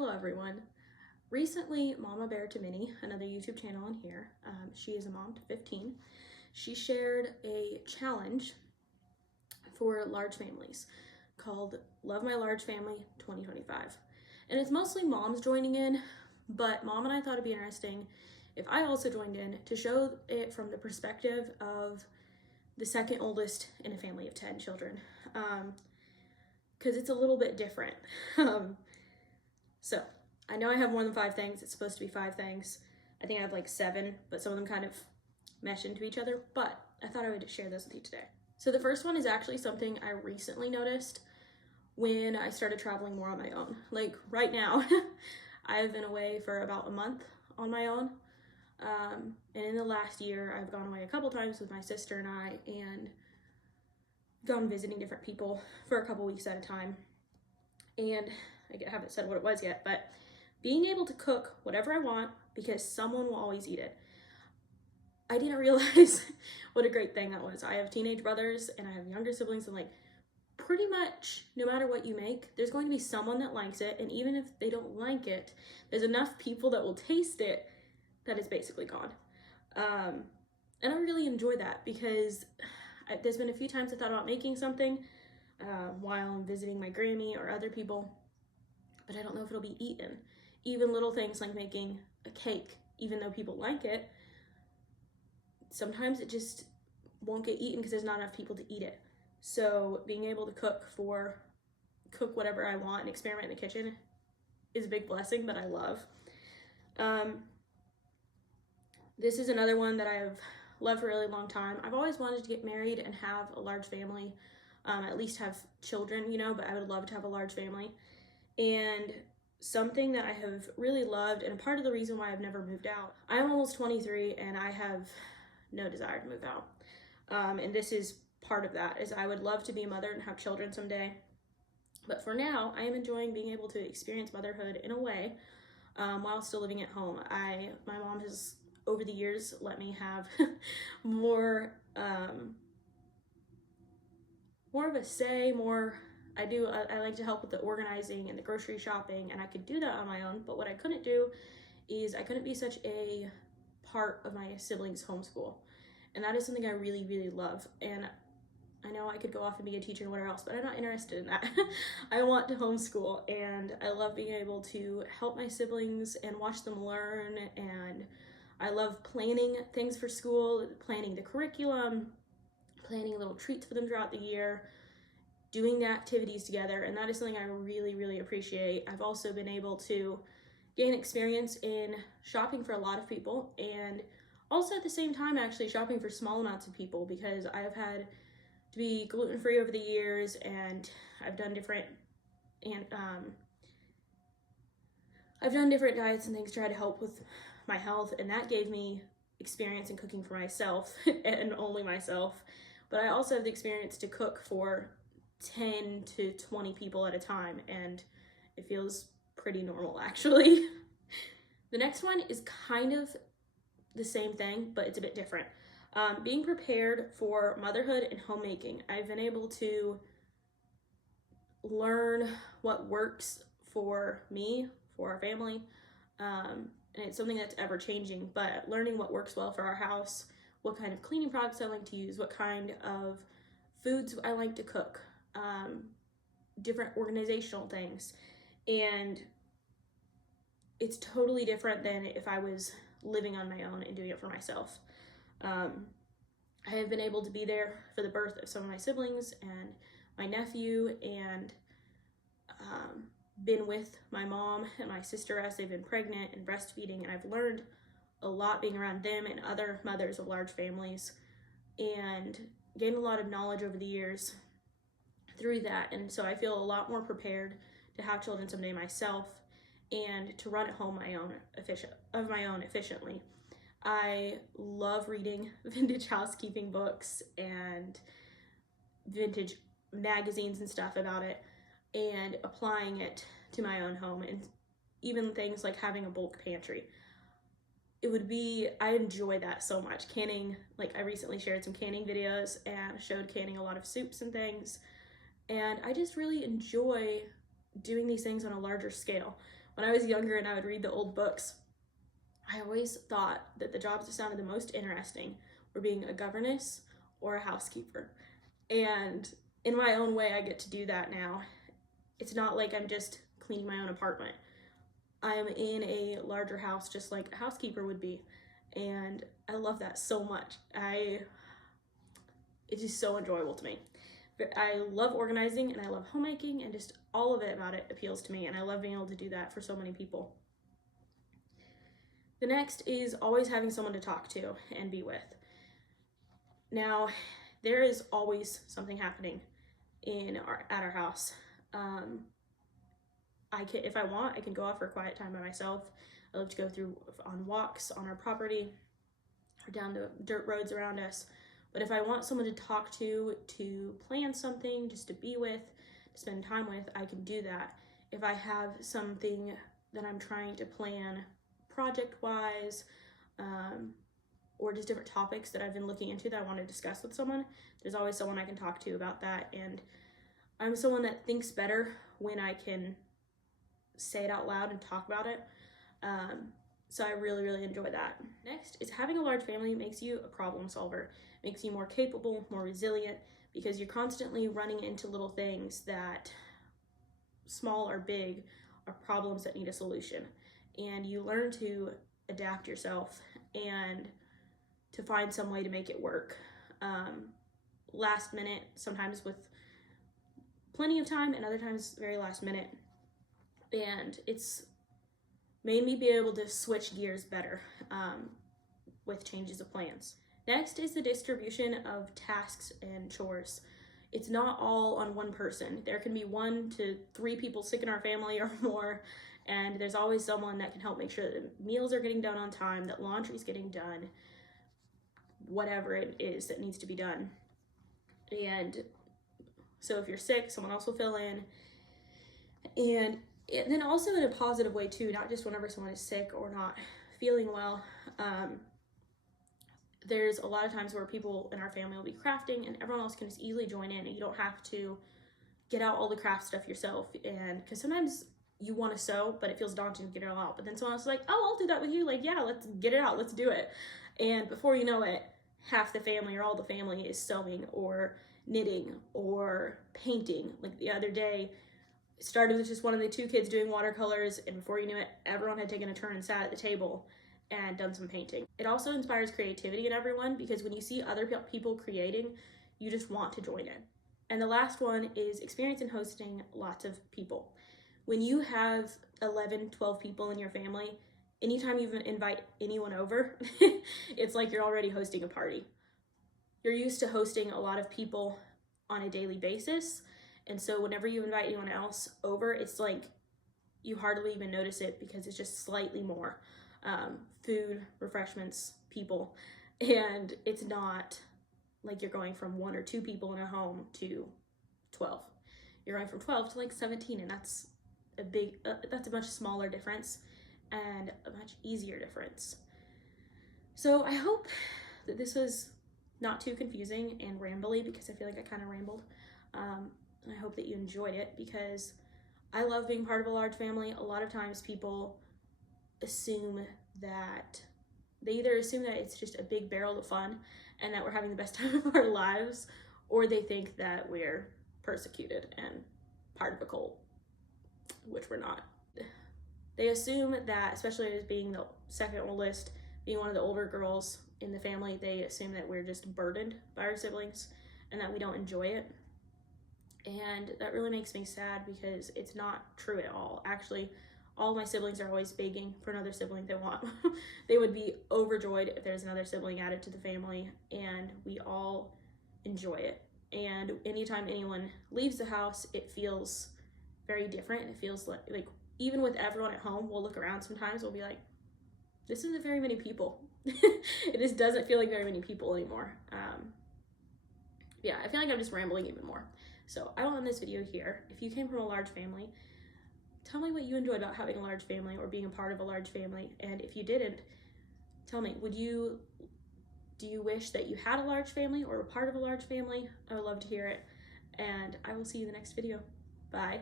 Hello everyone. Recently, Mama Bear to Minnie, another YouTube channel on here, she is a mom to 15, she shared a challenge for large families called Love My Large Family 2025. And it's mostly moms joining in, but Mom and I thought it'd be interesting if I also joined in to show it from the perspective of the second oldest in a family of 10 children, because it's a little bit different. So I know I have more than 5 things. It's supposed to be 5 things. I think I have like 7, but some of them kind of mesh into each other, but I thought I would share this with you today. So the first one is actually something I recently noticed when I started traveling more on my own. Like right now, I've been away for about a month on my own. And in the last year, I've gone away a couple times with my sister and I, and gone visiting different people for a couple weeks at a time. And I haven't said what it was yet, but being able to cook whatever I want because someone will always eat it. I didn't realize what a great thing that was. I have teenage brothers and I have younger siblings, and like pretty much no matter what you make, there's going to be someone that likes it, and even if they don't like it, there's enough people that will taste it that it's basically gone. And I really enjoy that because there's been a few times I thought about making something while I'm visiting my Grammy or other people, but I don't know if it'll be eaten. Even little things like making a cake, even though people like it, sometimes it just won't get eaten because there's not enough people to eat it. So being able to cook whatever I want and experiment in the kitchen is a big blessing that I love. This is another one that I've loved for a really long time. I've always wanted to get married and have a large family, at least have children, but I would love to have a large family. And something that I have really loved, and a part of the reason why I've never moved out, I'm almost 23 and I have no desire to move out. And this is part of that, is I would love to be a mother and have children someday. But for now, I am enjoying being able to experience motherhood in a way while still living at home. My mom has, over the years, let me have more of a say, I like to help with the organizing and the grocery shopping, and I could do that on my own, but what I couldn't do is I couldn't be such a part of my siblings' homeschool. And that is something I really, really love. And I know I could go off and be a teacher and whatever else, but I'm not interested in that. I want to homeschool, and I love being able to help my siblings and watch them learn, and I love planning things for school, planning the curriculum, planning little treats for them throughout the year, doing the activities together, and that is something I really, really appreciate. I've also been able to gain experience in shopping for a lot of people, and also at the same time actually shopping for small amounts of people, because I have had to be gluten-free over the years, and I've done different diets and things to try to help with my health, and that gave me experience in cooking for myself and only myself. But I also have the experience to cook for 10 to 20 people at a time, and it feels pretty normal actually. The next one is kind of the same thing, but it's a bit different. Being prepared for motherhood and homemaking. I've been able to learn what works for me, for our family, and it's something that's ever changing, but learning what works well for our house, what kind of cleaning products I like to use, what kind of foods I like to cook, different organizational things. And it's totally different than if I was living on my own and doing it for myself. I have been able to be there for the birth of some of my siblings and my nephew, and been with my mom and my sister as they've been pregnant and breastfeeding, and I've learned a lot being around them and other mothers of large families, and gained a lot of knowledge over the years through that. And so I feel a lot more prepared to have children someday myself and to run at home my own efficiently. I love reading vintage housekeeping books and vintage magazines and stuff about it, and applying it to my own home, and even things like having a bulk pantry. I enjoy that so much. Canning, like I recently shared some canning videos and showed canning a lot of soups and things, and I just really enjoy doing these things on a larger scale. When I was younger and I would read the old books, I always thought that the jobs that sounded the most interesting were being a governess or a housekeeper. And in my own way, I get to do that now. It's not like I'm just cleaning my own apartment. I'm in a larger house just like a housekeeper would be. And I love that so much. It's just so enjoyable to me. I love organizing and I love homemaking, and just all of it about it appeals to me, and I love being able to do that for so many people. The next is always having someone to talk to and be with. Now, there is always something happening at our house. If I want, I can go out for a quiet time by myself. I love to go on walks on our property or down the dirt roads around us. But if I want someone to talk to plan something, just to be with, to spend time with, I can do that. If I have something that I'm trying to plan project-wise, or just different topics that I've been looking into that I want to discuss with someone, there's always someone I can talk to about that. And I'm someone that thinks better when I can say it out loud and talk about it. So I really, really enjoy that. Next is having a large family makes you a problem solver, makes you more capable, more resilient, because you're constantly running into little things that, small or big, are problems that need a solution. And you learn to adapt yourself and to find some way to make it work. Last minute, sometimes with plenty of time, and other times very last minute. And it's made me be able to switch gears better with changes of plans. Next is the distribution of tasks and chores. It's not all on one person. There can be 1 to 3 people sick in our family or more, and there's always someone that can help make sure that meals are getting done on time, that laundry's getting done, whatever it is that needs to be done. And so if you're sick, someone else will fill in. And then also in a positive way too, not just whenever someone is sick or not feeling well. There's a lot of times where people in our family will be crafting and everyone else can just easily join in, and you don't have to get out all the craft stuff yourself. And because sometimes you want to sew, but it feels daunting to get it all out. But then someone else is like, oh, I'll do that with you. Like, yeah, let's get it out. Let's do it. And before you know it, half the family or all the family is sewing or knitting or painting. Like the other day, it started with just one of the 2 kids doing watercolors, and before you knew it, everyone had taken a turn and sat at the table and done some painting. It also inspires creativity in everyone, because when you see other people creating, you just want to join in. And the last one is experience in hosting lots of people. When you have 11, 12 people in your family, anytime you invite anyone over, it's like you're already hosting a party. You're used to hosting a lot of people on a daily basis, and so whenever you invite anyone else over, it's like you hardly even notice it, because it's just slightly more food, refreshments, people. And it's not like you're going from 1 or 2 people in a home to 12. You're going from 12 to like 17, and that's a much smaller difference and a much easier difference. So I hope that this was not too confusing and rambly, because I feel like I kind of rambled. And I hope that you enjoyed it, because I love being part of a large family. A lot of times people assume that they either assume that it's just a big barrel of fun and that we're having the best time of our lives, or they think that we're persecuted and part of a cult, which we're not. They assume that, especially as being the second oldest, being one of the older girls in the family, they assume that we're just burdened by our siblings and that we don't enjoy it. And that really makes me sad, because it's not true at all. Actually, all of my siblings are always begging for another sibling they want. They would be overjoyed if there's another sibling added to the family, and we all enjoy it. And anytime anyone leaves the house, it feels very different. It feels like even with everyone at home, we'll look around sometimes, we'll be like, this isn't very many people. It just doesn't feel like very many people anymore. Yeah, I feel like I'm just rambling even more. So I will end this video here. If you came from a large family, tell me what you enjoy about having a large family or being a part of a large family. And if you didn't, tell me, do you wish that you had a large family or a part of a large family? I would love to hear it. And I will see you in the next video. Bye.